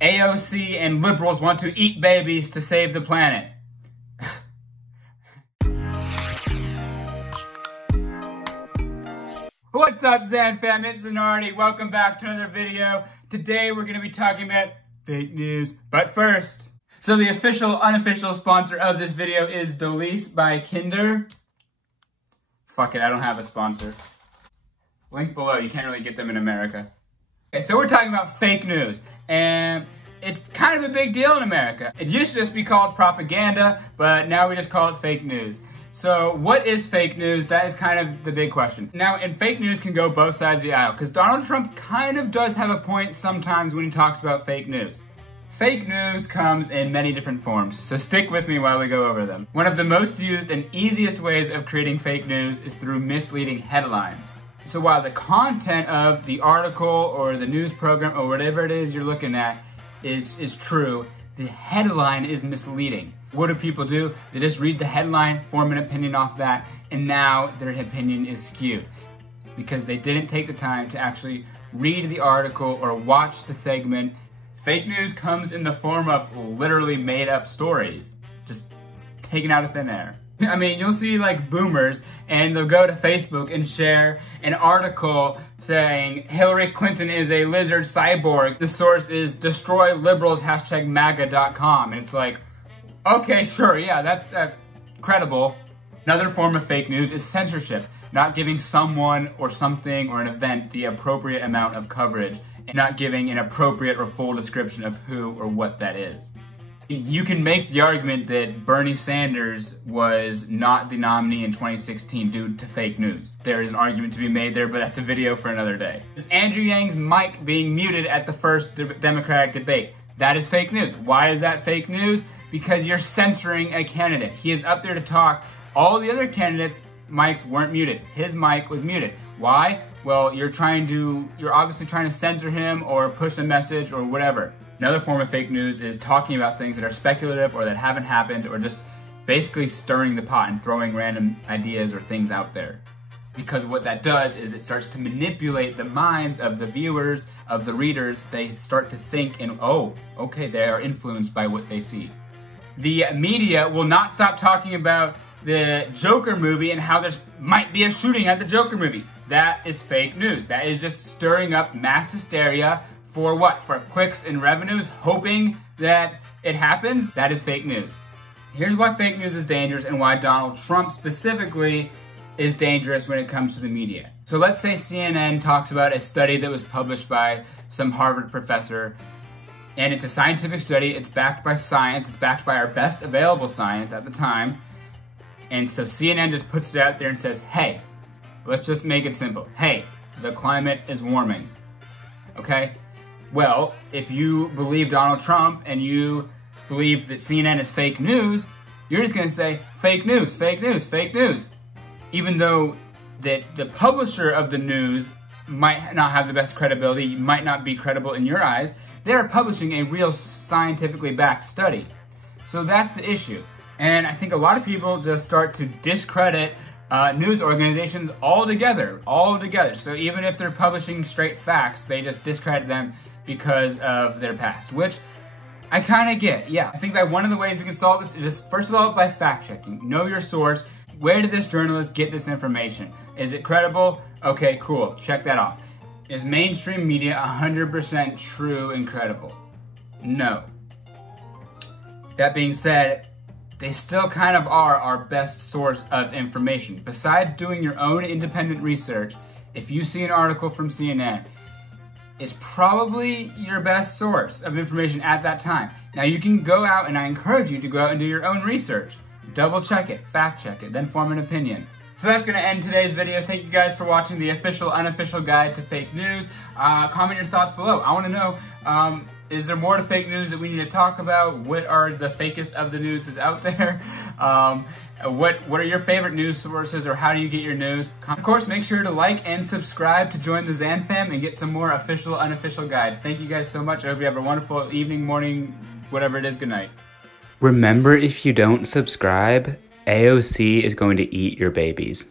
AOC and liberals want to eat babies to save the planet. What's up, ZanFam? It's Zanardi. Welcome back to another video. Today we're going to be talking about fake news. But first, so the official, unofficial sponsor of this video is Delise by Kinder. Fuck it, I don't have a sponsor. Link below, you can't really get them in America. Okay, so we're talking about fake news, and it's kind of a big deal in America. It used to just be called propaganda, but now we just call it fake news. So what is fake news? That is kind of the big question. Now, and fake news can go both sides of the aisle, because Donald Trump kind of does have a point sometimes when he talks about fake news. Fake news comes in many different forms, so stick with me while we go over them. One of the most used and easiest ways of creating fake news is through misleading headlines. So while the content of the article or the news program or whatever it is you're looking at is true, the headline is misleading. What do people do? They just read the headline, form an opinion off that, and now their opinion is skewed because they didn't take the time to actually read the article or watch the segment. Fake news comes in the form of literally made up stories, just taken out of thin air. I mean, you'll see like boomers and they'll go to Facebook and share an article saying Hillary Clinton is a lizard cyborg. The source is destroyliberals #MAGA.com. And it's like, okay, sure, yeah, that's credible. Another form of fake news is censorship, not giving someone or something or an event the appropriate amount of coverage and not giving an appropriate or full description of who or what that is. You can make the argument that Bernie Sanders was not the nominee in 2016 due to fake news. There is an argument to be made there, but that's a video for another day. Andrew Yang's mic being muted at the first Democratic debate. That is fake news. Why is that fake news? Because you're censoring a candidate. He is up there to talk. All the other candidates' mics weren't muted. His mic was muted. Why? Well, you're obviously trying to censor him or push a message or whatever. Another form of fake news is talking about things that are speculative or that haven't happened or just basically stirring the pot and throwing random ideas or things out there. Because what that does is it starts to manipulate the minds of the viewers, of the readers. They start to think and, oh, okay, they are influenced by what they see. The media will not stop talking about the Joker movie and how there might be a shooting at the Joker movie. That is fake news. That is just stirring up mass hysteria. For what? For clicks and revenues, hoping that it happens? That is fake news. Here's why fake news is dangerous and why Donald Trump specifically is dangerous when it comes to the media. So let's say CNN talks about a study that was published by some Harvard professor, and it's a scientific study, it's backed by science, it's backed by our best available science at the time, and so CNN just puts it out there and says, hey, let's just make it simple. Hey, the climate is warming, okay? Well, if you believe Donald Trump and you believe that CNN is fake news, you're just going to say, fake news, fake news, fake news. Even though that the publisher of the news might not have the best credibility, might not be credible in your eyes, they're publishing a real scientifically backed study. So that's the issue. And I think a lot of people just start to discredit news organizations altogether. So even if they're publishing straight facts, they just discredit them because of their past, which I kind of get. Yeah, I think that one of the ways we can solve this is just, first of all, by fact-checking. Know your source. Where did this journalist get this information? Is it credible? Okay, cool. Check that off. Is mainstream media 100% true and credible? No. That being said, they still kind of are our best source of information. Besides doing your own independent research, if you see an article from CNN, it's probably your best source of information at that time. Now you can go out, and I encourage you to go out and do your own research. Double check it, fact check it, then form an opinion. So that's going to end today's video. Thank you guys for watching the official, unofficial guide to fake news. Comment your thoughts below. I want to know, is there more to fake news that we need to talk about? What are the fakest of the news that's out there? What are your favorite news sources, or how do you get your news? Of course, make sure to like and subscribe to join the ZanFam and get some more official, unofficial guides. Thank you guys so much. I hope you have a wonderful evening, morning, whatever it is. Good night. Remember, if you don't subscribe, AOC is going to eat your babies.